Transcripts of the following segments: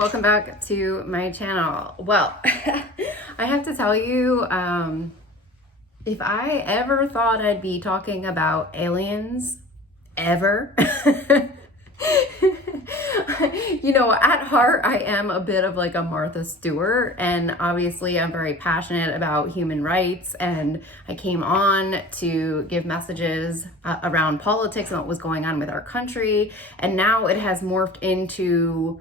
welcome back to my channel. Well, I have to tell you, if I ever thought I'd be talking about aliens, ever, at heart, I am a bit of like a Martha Stewart, and obviously I'm very passionate about human rights, and I came on to give messages around politics and what was going on with our country, and now it has morphed into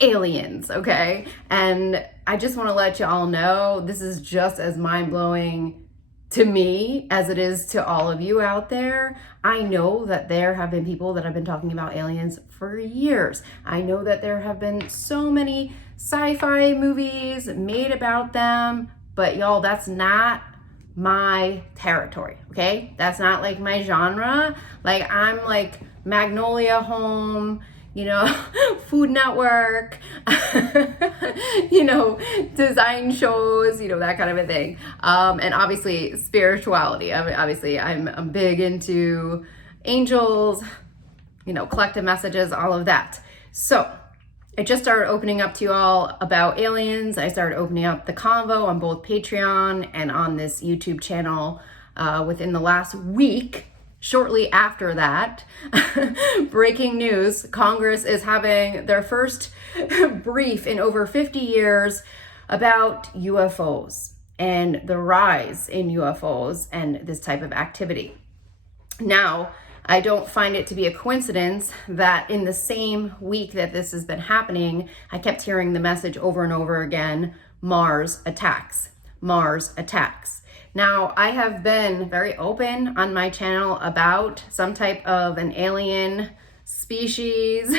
aliens, okay? And I just want to let you all know this is just as mind-blowing to me as it is to all of you out there. I know that there have been people that have been talking about aliens for years. I know that there have been so many sci-fi movies made about them, but y'all, that's not my territory, okay? That's not like my genre. Like, I'm like Magnolia Home, Food Network, design shows, that kind of a thing. And obviously spirituality. I'm big into angels, collective messages, all of that. So I just started opening up to you all about aliens. I started opening up the convo on both Patreon and on this YouTube channel within the last week. Shortly after that, breaking news, Congress is having their first brief in over 50 years about UFOs and the rise in UFOs and this type of activity. Now, I don't find it to be a coincidence that in the same week that this has been happening, I kept hearing the message over and over again, Mars attacks, Mars attacks. Now, I have been very open on my channel about some type of an alien species.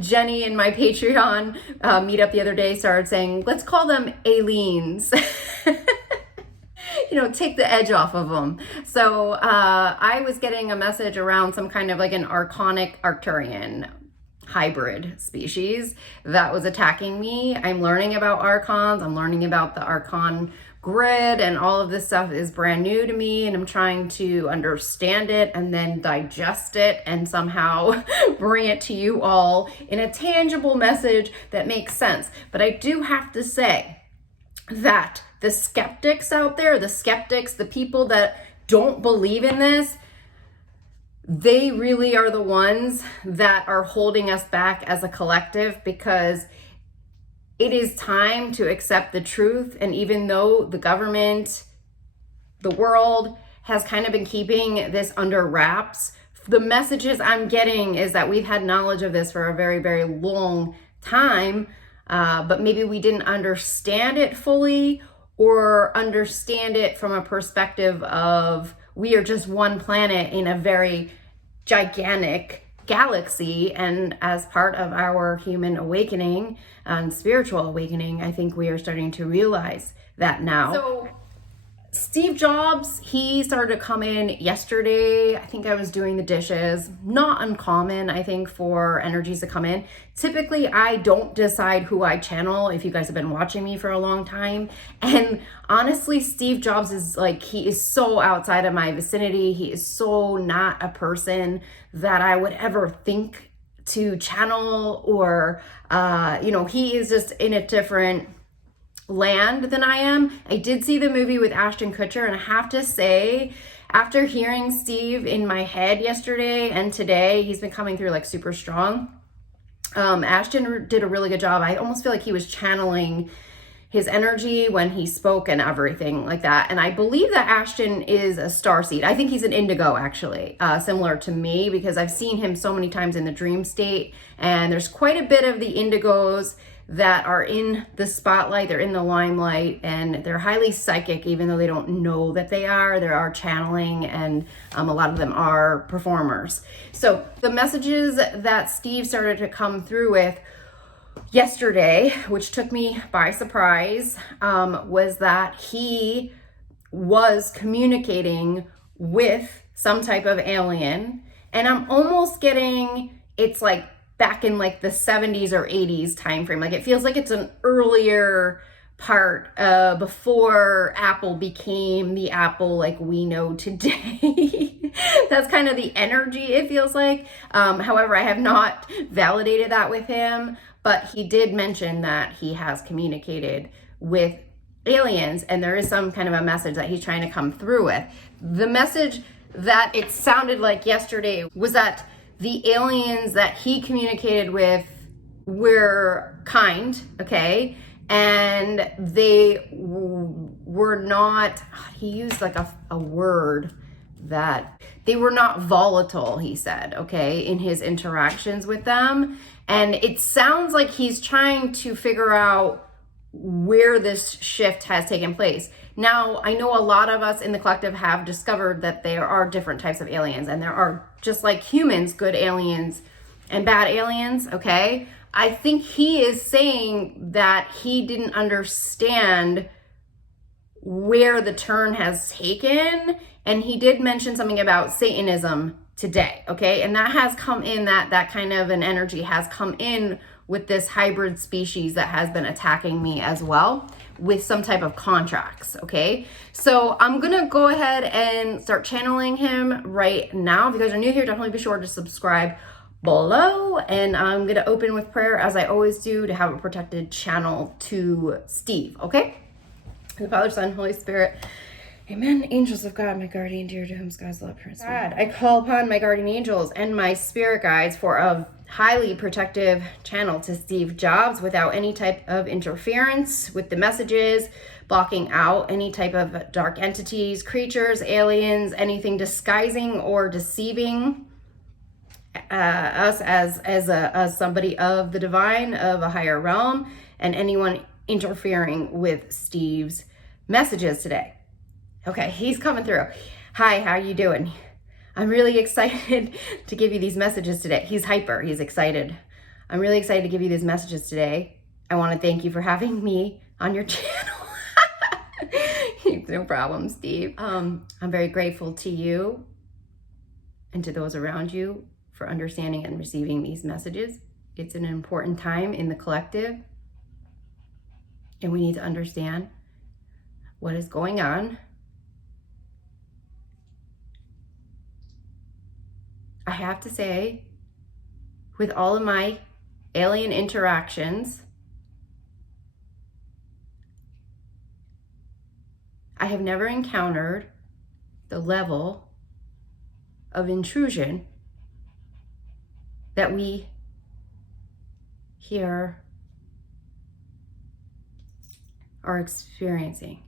Jenny in my Patreon meetup the other day started saying, let's call them aliens. Take the edge off of them. So I was getting a message around some kind of like an archonic Arcturian hybrid species that was attacking me. I'm learning about archons. I'm learning about the archon grid, and all of this stuff is brand new to me, and I'm trying to understand it and then digest it and somehow bring it to you all in a tangible message that makes sense. But I do have to say that the skeptics out there, the people that don't believe in this, they really are the ones that are holding us back as a collective, because it is time to accept the truth. And even though the government, the world has kind of been keeping this under wraps, the messages I'm getting is that we've had knowledge of this for a very, very long time, but maybe we didn't understand it fully, or understand it from a perspective of we are just one planet in a very gigantic galaxy, and as part of our human awakening and spiritual awakening, I think we are starting to realize that now. So Steve Jobs, he started to come in yesterday. I think I was doing the dishes. Not uncommon, I think, for energies to come in. Typically, I don't decide who I channel, if you guys have been watching me for a long time. And honestly, Steve Jobs is like, he is so outside of my vicinity. He is so not a person that I would ever think to channel, or, he is just in a different land than I am. I did see the movie with Ashton Kutcher, and I have to say, after hearing Steve in my head yesterday and today, he's been coming through like super strong. Ashton did a really good job. I almost feel like he was channeling his energy when he spoke and everything like that. And I believe that Ashton is a starseed. I think he's an indigo, actually, similar to me, because I've seen him so many times in the dream state, and there's quite a bit of the indigos that are in the spotlight, they're in the limelight, and they're highly psychic, even though they don't know that they are. There are channeling, and a lot of them are performers. So the messages that Steve started to come through with yesterday, which took me by surprise, was that he was communicating with some type of alien, and I'm almost getting, it's like back in like the 70s or 80s time frame. Like, it feels like it's an earlier part before Apple became the Apple like we know today. That's kind of the energy it feels like. However, I have not validated that with him, but he did mention that he has communicated with aliens, and there is some kind of a message that he's trying to come through with. The message that it sounded like yesterday was that the aliens that he communicated with were kind, okay? And they were not, he used like a word that they were not volatile, he said, okay, in his interactions with them. And it sounds like he's trying to figure out where this shift has taken place. Now, I know a lot of us in the collective have discovered that there are different types of aliens, and there are, just like humans, good aliens and bad aliens, okay? I think he is saying that he didn't understand where the turn has taken, and he did mention something about Satanism today, okay? And that has come in, that kind of an energy has come in with this hybrid species that has been attacking me as well, with some type of contracts, okay? So I'm gonna go ahead and start channeling him right now. If you guys are new here, definitely be sure to subscribe below. And I'm gonna open with prayer, as I always do, to have a protected channel to Steve, okay? In the Father, Son, Holy Spirit. Amen. Angels of God, my guardian dear, to whom God's love turns. God, I call upon my guardian angels and my spirit guides for a highly protective channel to Steve Jobs without any type of interference with the messages, blocking out any type of dark entities, creatures, aliens, anything disguising or deceiving us as somebody of the divine, of a higher realm, and anyone interfering with Steve's messages today. Okay, he's coming through. Hi, how you doing? I'm really excited to give you these messages today. He's hyper, he's excited. I'm really excited to give you these messages today. I want to thank you for having me on your channel. No problem, Steve. I'm very grateful to you and to those around you for understanding and receiving these messages. It's an important time in the collective, and we need to understand what is going on. I have to say, with all of my alien interactions, I have never encountered the level of intrusion that we here are experiencing.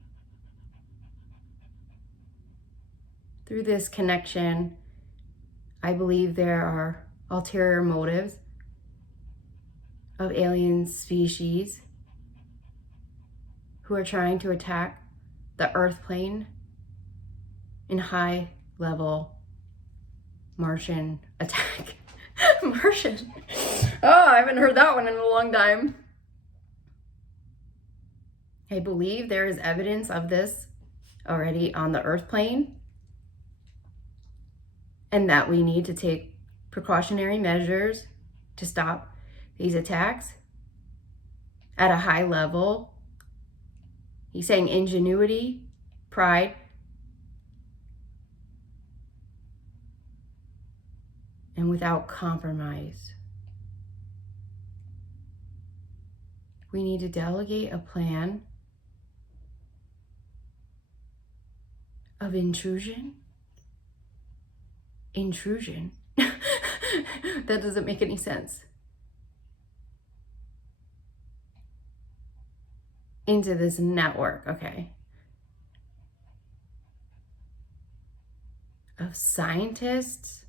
Through this connection, I believe there are ulterior motives of alien species who are trying to attack the earth plane in high level Martian attack. Martian. Oh, I haven't heard that one in a long time. I believe there is evidence of this already on the earth plane, and that we need to take precautionary measures to stop these attacks at a high level. He's saying ingenuity, pride, and without compromise. We need to delegate a plan of intrusion. That doesn't make any sense. Into this network, okay, of scientists.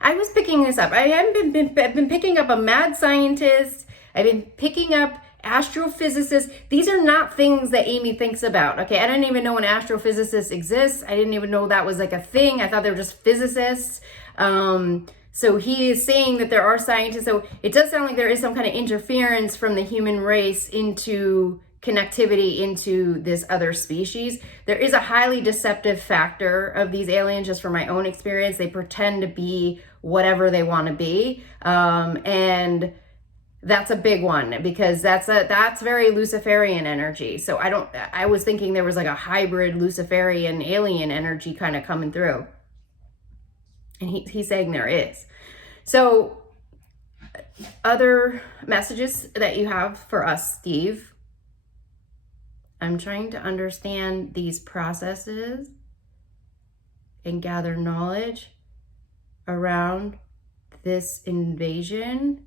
I was picking this up. I haven't been picking up a mad scientist. I've been picking up astrophysicists. These are not things that Amy thinks about, okay? I didn't even know an astrophysicist exists. I didn't even know that was like a thing. I thought they were just physicists. So he is saying that there are scientists. So it does sound like there is some kind of interference from the human race into connectivity into this other species. There is a highly deceptive factor of these aliens, just from my own experience. They pretend to be whatever they want to be. And that's a big one, because that's very Luciferian energy. So I was thinking there was like a hybrid Luciferian alien energy kind of coming through. And he's saying there is. So Other messages that you have for us, Steve? I'm trying to understand these processes and gather knowledge around this invasion.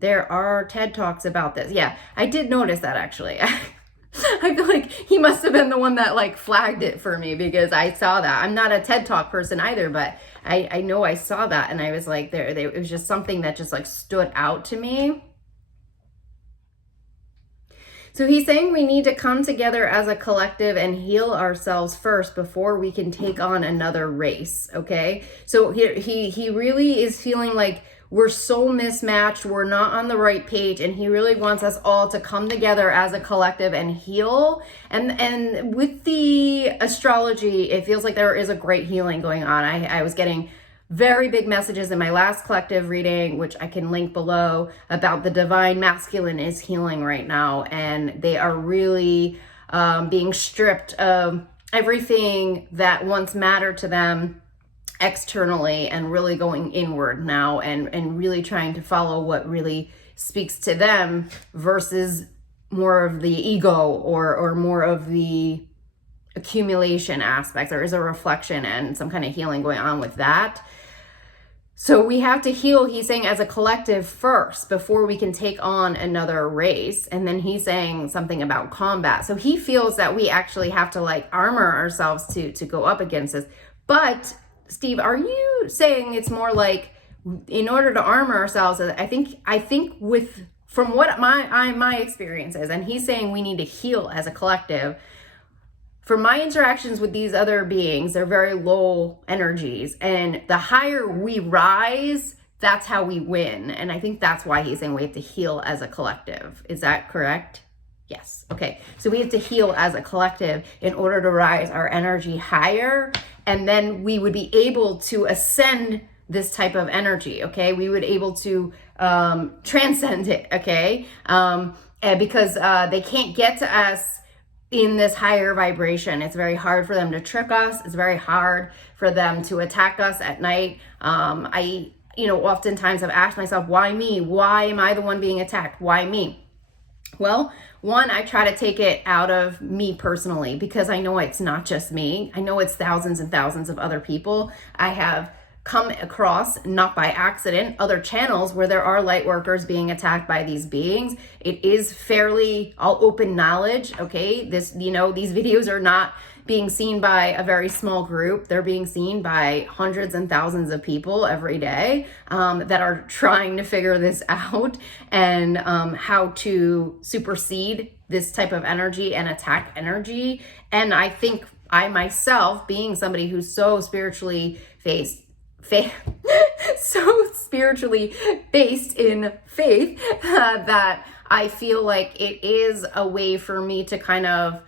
There are TED Talks about this. Yeah, I did notice that actually. I feel like he must have been the one that like flagged it for me, because I saw that. I'm not a TED Talk person either, but I know I saw that, and I was like, it was just something that just like stood out to me. So he's saying we need to come together as a collective and heal ourselves first before we can take on another race, okay? So he really is feeling like we're so mismatched, we're not on the right page, and he really wants us all to come together as a collective and heal. And with the astrology, it feels like there is a great healing going on. I was getting very big messages in my last collective reading, which I can link below, about the divine masculine is healing right now, and they are really being stripped of everything that once mattered to them externally, and really going inward now, and really trying to follow what really speaks to them versus more of the ego or more of the accumulation aspect. There is a reflection and some kind of healing going on with that. So we have to heal, he's saying, as a collective first before we can take on another race. And then he's saying something about combat. So he feels that we actually have to like armor ourselves to go up against this. But Steve, are you saying it's more like in order to armor ourselves? I think with from what my experience is, and he's saying we need to heal as a collective. For my interactions with these other beings, they're very low energies, and the higher we rise, that's how we win. And I think that's why he's saying we have to heal as a collective. Is that correct? Yes. Okay. So we have to heal as a collective in order to rise our energy higher, and then we would be able to ascend this type of energy. Okay. We would be able to transcend it. Okay. Because they can't get to us in this higher vibration. It's very hard for them to trick us. It's very hard for them to attack us at night. I oftentimes have asked myself, why me? Why am I the one being attacked? Why me? Well, one, I try to take it out of me personally, because I know it's not just me. I know it's thousands and thousands of other people. I have come across, not by accident, other channels where there are light workers being attacked by these beings. It is fairly all open knowledge, okay? These videos are not being seen by a very small group. They're being seen by hundreds and thousands of people every day that are trying to figure this out, and how to supersede this type of energy and attack energy. And I think I myself, being somebody who's so spiritually so spiritually based in faith, that I feel like it is a way for me to kind of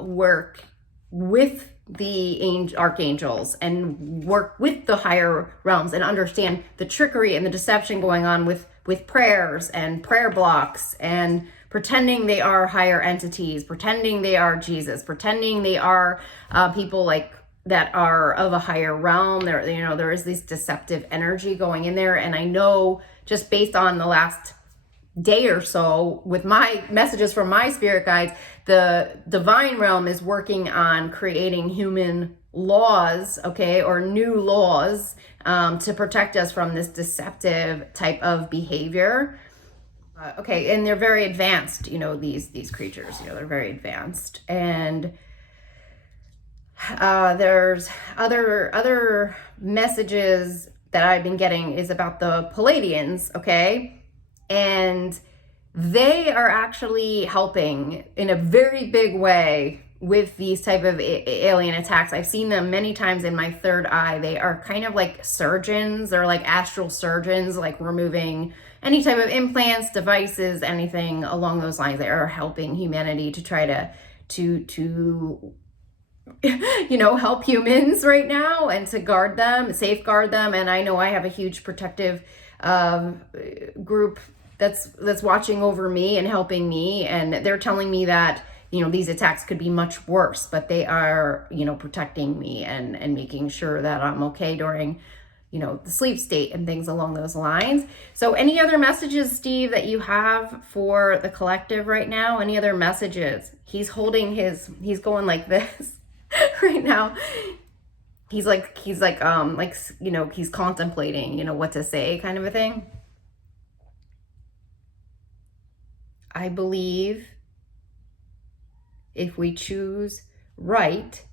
work with the archangels and work with the higher realms and understand the trickery and the deception going on with prayers and prayer blocks, and pretending they are higher entities, pretending they are Jesus, pretending they are people like that are of a higher realm. There is this deceptive energy going in there. And I know, just based on the last day or so with my messages from my spirit guides, the divine realm is working on creating human laws, okay, or new laws to protect us from this deceptive type of behavior. Okay, and they're very advanced, these creatures, they're very advanced. And there's other messages that I've been getting is about the Palladians, okay? And they are actually helping in a very big way with these type of alien attacks. I've seen them many times in my third eye. They are kind of like surgeons. They're like astral surgeons, like removing any type of implants, devices, anything along those lines. They are helping humanity to try to help humans right now, and to guard them, safeguard them. And I know I have a huge protective group that's watching over me and helping me, and they're telling me that these attacks could be much worse, but they are protecting me and making sure that I'm okay during the sleep state and things along those lines. So any other messages, Steve, that you have for the collective right now? Any other messages? He's going like this right now. He's contemplating, what to say, kind of a thing. I believe if we choose right,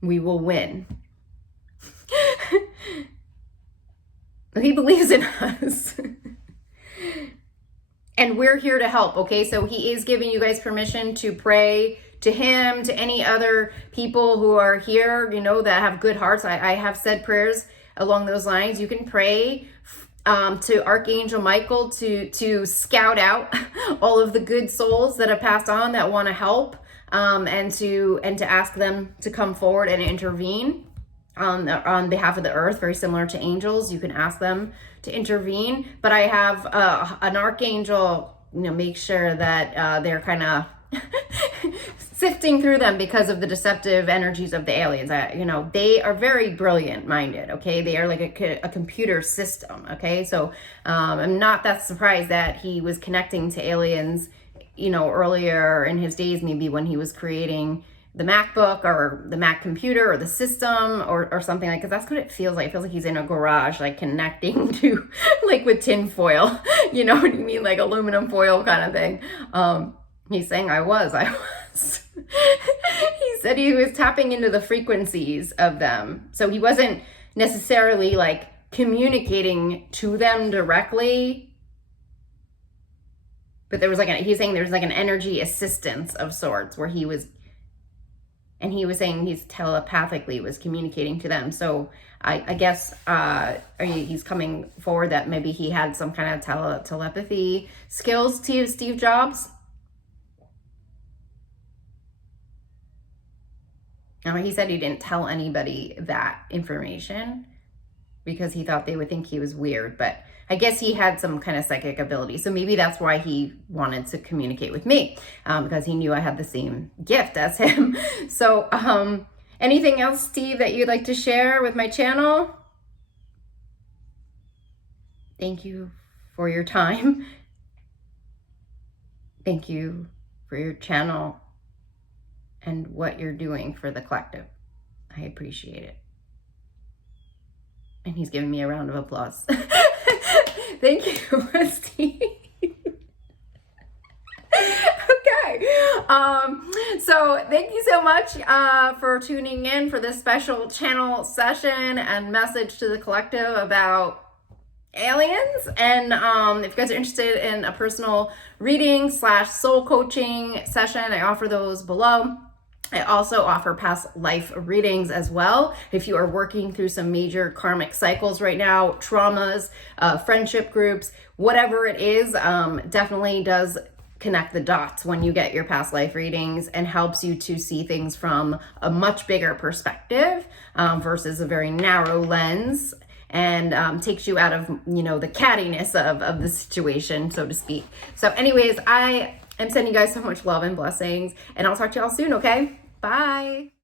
we will win. He believes in us. And we're here to help, okay? So he is giving you guys permission to pray to him, to any other people who are here, that have good hearts. I have said prayers along those lines. You can pray to Archangel Michael to scout out all of the good souls that have passed on that want to help, and to ask them to come forward and intervene on behalf of the earth, very similar to angels. You can ask them to intervene. But I have an archangel, make sure that they're kind of sifting through them because of the deceptive energies of the aliens. They are very brilliant minded, okay? They are like a computer system, okay? So I'm not that surprised that he was connecting to aliens, earlier in his days, maybe when he was creating the MacBook or the Mac computer or the system or something, like, because that's what it feels like. It feels like he's in a garage, like connecting to, like, with tin foil, you know what I mean? Like aluminum foil kind of thing. He's saying I was. He said he was tapping into the frequencies of them. So he wasn't necessarily like communicating to them directly, but there was he's saying there's like an energy assistance of sorts where he was saying he's telepathically was communicating to them. So I guess he's coming forward that maybe he had some kind of telepathy skills to Steve Jobs. He said he didn't tell anybody that information because he thought they would think he was weird, but I guess he had some kind of psychic ability. So maybe that's why he wanted to communicate with me, because he knew I had the same gift as him. So anything else, Steve, that you'd like to share with my channel? Thank you for your time. Thank you for your channel and what you're doing for the collective. I appreciate it. And he's giving me a round of applause. Thank you, Steve. Okay. So thank you so much for tuning in for this special channel session and message to the collective about aliens. And if you guys are interested in a personal reading / soul coaching session, I offer those below. I also offer past life readings as well. If you are working through some major karmic cycles right now, traumas, friendship groups, whatever it is, definitely does connect the dots when you get your past life readings and helps you to see things from a much bigger perspective versus a very narrow lens, and takes you out of, the cattiness of the situation, so to speak. So anyways, I'm sending you guys so much love and blessings, and I'll talk to y'all soon, okay? Bye.